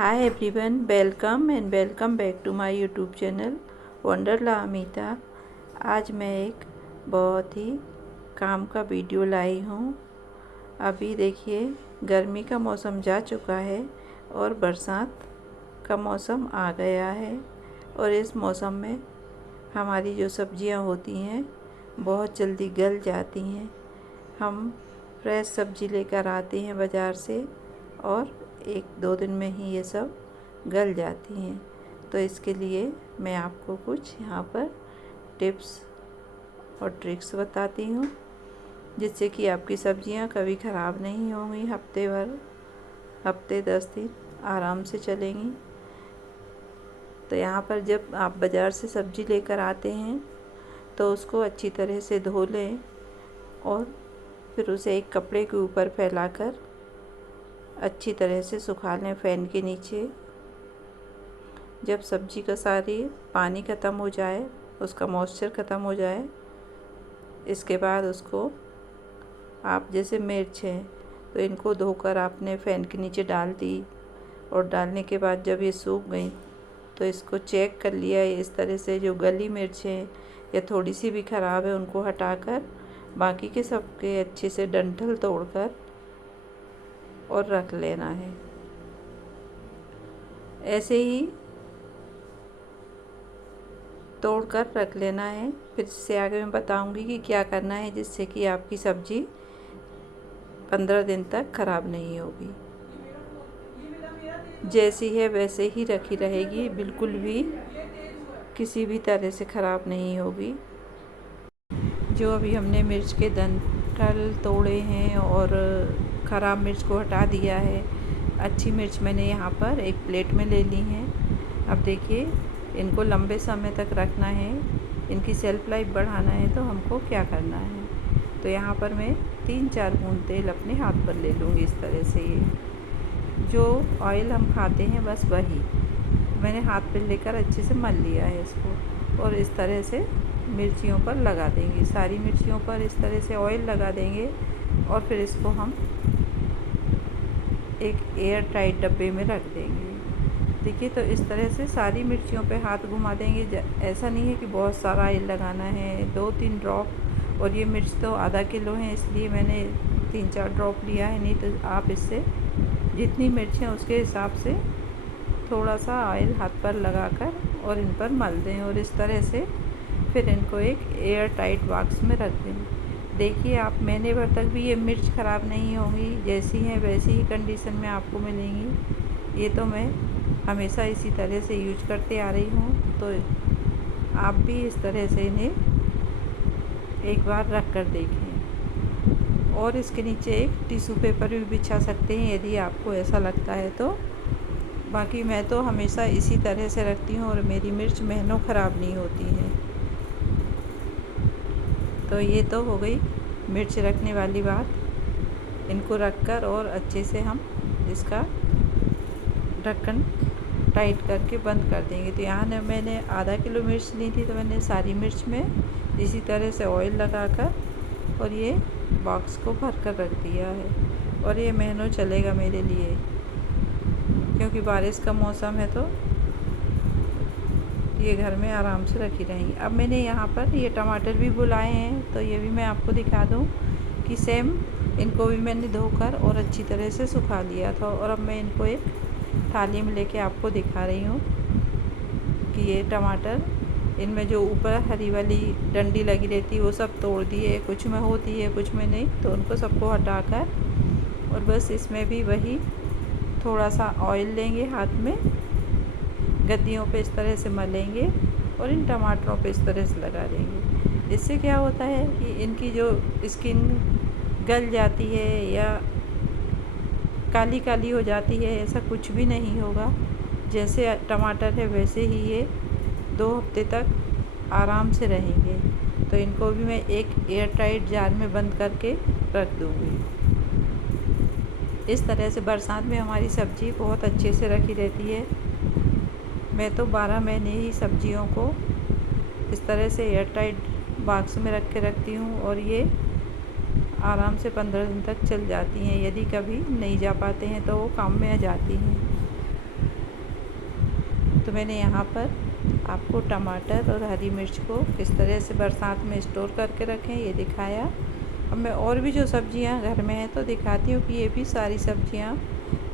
Hi everyone, welcome back to my YouTube channel Wonderla Amita. आज मैं एक बहुत ही काम का वीडियो लाई हूँ। अभी देखिए, गर्मी का मौसम जा चुका है और बरसात का मौसम आ गया है। और इस मौसम में हमारी जो सब्जियाँ होती हैं बहुत जल्दी गल जाती हैं। हम फ्रेश सब्जी लेकर आते हैं बाज़ार से और 1-2 दिन में ही ये सब गल जाती हैं। तो इसके लिए मैं आपको कुछ यहाँ पर टिप्स और ट्रिक्स बताती हूँ, जिससे कि आपकी सब्जियाँ कभी ख़राब नहीं होंगी। हफ्ते 10 दिन आराम से चलेंगी। तो यहाँ पर जब आप बाज़ार से सब्ज़ी लेकर आते हैं तो उसको अच्छी तरह से धो लें और फिर उसे एक कपड़े के ऊपर फैलाकर अच्छी तरह से सुखा लें फ़ैन के नीचे। जब सब्ज़ी का सारी पानी ख़त्म हो जाए, उसका मॉइस्चर ख़त्म हो जाए, इसके बाद उसको आप जैसे मिर्च है तो इनको धोकर आपने फ़ैन के नीचे डाल दी और डालने के बाद जब ये सूख गई तो इसको चेक कर लिया। इस तरह से जो गली मिर्च है या थोड़ी सी भी ख़राब है उनको हटाकर बाकी के सबके अच्छे से डंठल तोड़कर और रख लेना है। ऐसे ही तोड़कर रख लेना है। फिर इससे आगे मैं बताऊंगी कि क्या करना है जिससे कि आपकी सब्ज़ी 15 दिन तक ख़राब नहीं होगी। जैसी है वैसे ही रखी रहेगी, बिल्कुल भी किसी भी तरह से ख़राब नहीं होगी। जो अभी हमने मिर्च के डंठल तोड़े हैं और ख़राब मिर्च को हटा दिया है, अच्छी मिर्च मैंने यहाँ पर एक प्लेट में ले ली हैं। अब देखिए, इनको लंबे समय तक रखना है, इनकी सेल्फ़ लाइफ बढ़ाना है तो हमको क्या करना है। तो यहाँ पर मैं 3-4 बूंद तेल अपने हाथ पर ले लूँगी। इस तरह से ये जो ऑयल हम खाते हैं बस वही मैंने हाथ पर लेकर अच्छे से मल लिया है इसको। और इस तरह से मिर्चियों पर लगा देंगे, सारी मिर्चियों पर इस तरह से ऑयल लगा देंगे और फिर इसको हम एक एयर टाइट डब्बे में रख देंगे। देखिए, तो इस तरह से सारी मिर्चियों पे हाथ घुमा देंगे। ऐसा नहीं है कि बहुत सारा ऑयल लगाना है, 2-3 ड्रॉप। और ये मिर्च तो आधा किलो है इसलिए मैंने 3-4 ड्रॉप लिया है। नहीं तो आप इससे जितनी मिर्च है उसके हिसाब से थोड़ा सा ऑयल हाथ पर लगाकर और इन पर मल दें और इस तरह से फिर इनको एक एयर टाइट बॉक्स में रख दें। देखिए, आप महीने भर तक भी ये मिर्च ख़राब नहीं होंगी, जैसी हैं वैसी ही कंडीशन में आपको मिलेंगी। ये तो मैं हमेशा इसी तरह से यूज करते आ रही हूँ, तो आप भी इस तरह से इन्हें एक बार रख कर देखें। और इसके नीचे एक टिश्यू पेपर भी बिछा सकते हैं यदि आपको ऐसा लगता है तो। बाकी मैं तो हमेशा इसी तरह से रखती हूँ और मेरी मिर्च महीनों ख़राब नहीं होती है। तो ये तो हो गई मिर्च रखने वाली बात। इनको रखकर और अच्छे से हम इसका ढक्कन टाइट करके बंद कर देंगे। तो यहाँ ने मैंने आधा किलो मिर्च ली थी तो मैंने सारी मिर्च में इसी तरह से ऑयल लगाकर और ये बॉक्स को भर कर रख दिया है। और ये महीनों चलेगा मेरे लिए, क्योंकि बारिश का मौसम है तो ये घर में आराम से रखी रहेंगी। अब मैंने यहाँ पर ये टमाटर भी बुलाए हैं तो ये भी मैं आपको दिखा दूँ कि सेम इनको भी मैंने धोकर और अच्छी तरह से सुखा लिया था। और अब मैं इनको एक थाली में लेके आपको दिखा रही हूँ कि ये टमाटर, इनमें जो ऊपर हरी वाली डंडी लगी रहती है वो सब तोड़ दी है। कुछ में होती है, कुछ में नहीं, तो उनको सबको हटाकर और बस इसमें भी वही थोड़ा सा ऑयल लेंगे, हाथ में गद्दियों पे इस तरह से मलेंगे और इन टमाटरों पे इस तरह से लगा देंगे। इससे क्या होता है कि इनकी जो स्किन गल जाती है या काली काली हो जाती है, ऐसा कुछ भी नहीं होगा। जैसे टमाटर है वैसे ही ये 2 हफ्ते तक आराम से रहेंगे। तो इनको भी मैं एक एयर टाइट जार में बंद करके रख दूँगी। इस तरह से बरसात में हमारी सब्ज़ी बहुत अच्छे से रखी रहती है। मैं तो 12 महीने ही सब्जियों को इस तरह से एयर टाइट बॉक्स में रख के रखती हूँ और ये आराम से 15 दिन तक चल जाती हैं। यदि कभी नहीं जा पाते हैं तो वो काम में आ जाती हैं। तो मैंने यहाँ पर आपको टमाटर और हरी मिर्च को किस तरह से बरसात में स्टोर करके रखें ये दिखाया। अब मैं और भी जो सब्जियां घर में हैं तो दिखाती हूँ कि ये भी सारी सब्जियां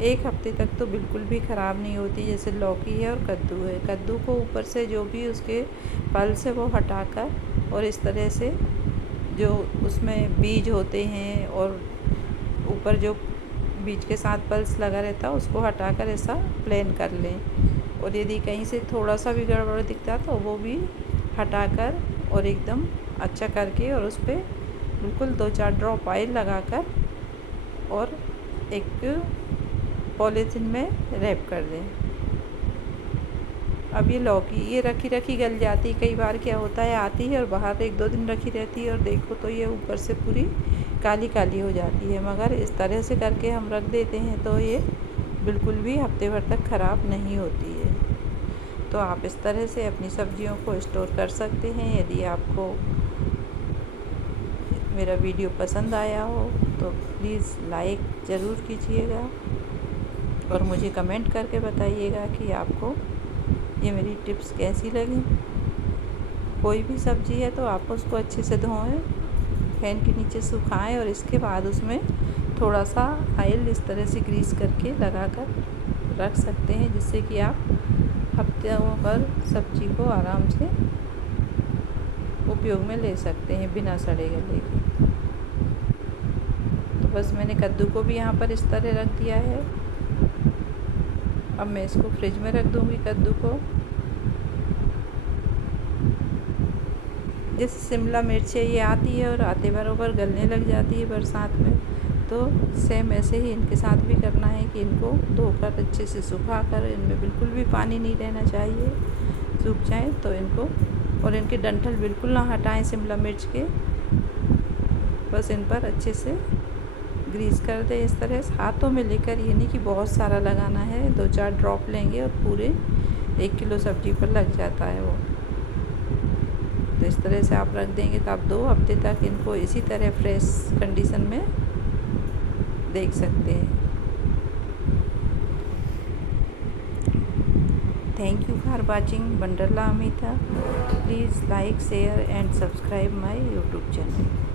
एक हफ्ते तक तो बिल्कुल भी ख़राब नहीं होती। जैसे लौकी है और कद्दू है। कद्दू को ऊपर से जो भी उसके पल्स है वो हटाकर और इस तरह से जो उसमें बीज होते हैं और ऊपर जो बीज के साथ पल्स लगा रहता है उसको हटाकर ऐसा प्लेन कर लें। और यदि कहीं से थोड़ा सा भी गड़बड़ दिखता है तो वो भी हटाकर और एकदम अच्छा करके और उस पर बिल्कुल 2-4 ड्रॉप ऑयल लगाकर और एक पॉलीथीन में रैप कर दें। अब ये लौकी ये रखी गल जाती। कई बार क्या होता है आती है और बाहर 1-2 दिन रखी रहती है और देखो तो ये ऊपर से पूरी काली काली हो जाती है। मगर इस तरह से करके हम रख देते हैं तो ये बिल्कुल भी हफ्ते भर तक ख़राब नहीं होती है। तो आप इस तरह से अपनी सब्जियों को स्टोर कर सकते हैं। यदि आपको मेरा वीडियो पसंद आया हो तो प्लीज़ लाइक ज़रूर कीजिएगा और मुझे कमेंट करके बताइएगा कि आपको ये मेरी टिप्स कैसी लगी। कोई भी सब्ज़ी है तो आप उसको अच्छे से धोएं, फैन के नीचे सुखाएं और इसके बाद उसमें थोड़ा सा ऑयल इस तरह से ग्रीस करके लगाकर रख सकते हैं, जिससे कि आप हफ्तों भर सब्ज़ी को आराम से उपयोग में ले सकते हैं बिना सड़े गले के। तो बस मैंने कद्दू को भी यहाँ पर इस तरह रख दिया है। अब मैं इसको फ्रिज में रख दूँगी कद्दू को। जैसे शिमला मिर्च है ये आती है और आते बराबर गलने लग जाती है बरसात में, तो सेम ऐसे ही इनके साथ भी करना है कि इनको धोकर अच्छे से सुखा कर, इनमें बिल्कुल भी पानी नहीं रहना चाहिए, सूख जाए तो इनको, और इनके डंठल बिल्कुल ना हटाएं शिमला मिर्च के, बस इन पर अच्छे से ग्रीस कर दें इस तरह से हाथों में लेकर। ये नहीं कि बहुत सारा लगाना है, 2-4 ड्रॉप लेंगे और पूरे 1 किलो सब्जी पर लग जाता है वो। तो इस तरह से आप रख देंगे तो आप 2 हफ्ते तक इनको इसी तरह फ्रेश कंडीशन में देख सकते हैं। Thank you for watching Wonderla Amita. Please like, share and subscribe my YouTube channel.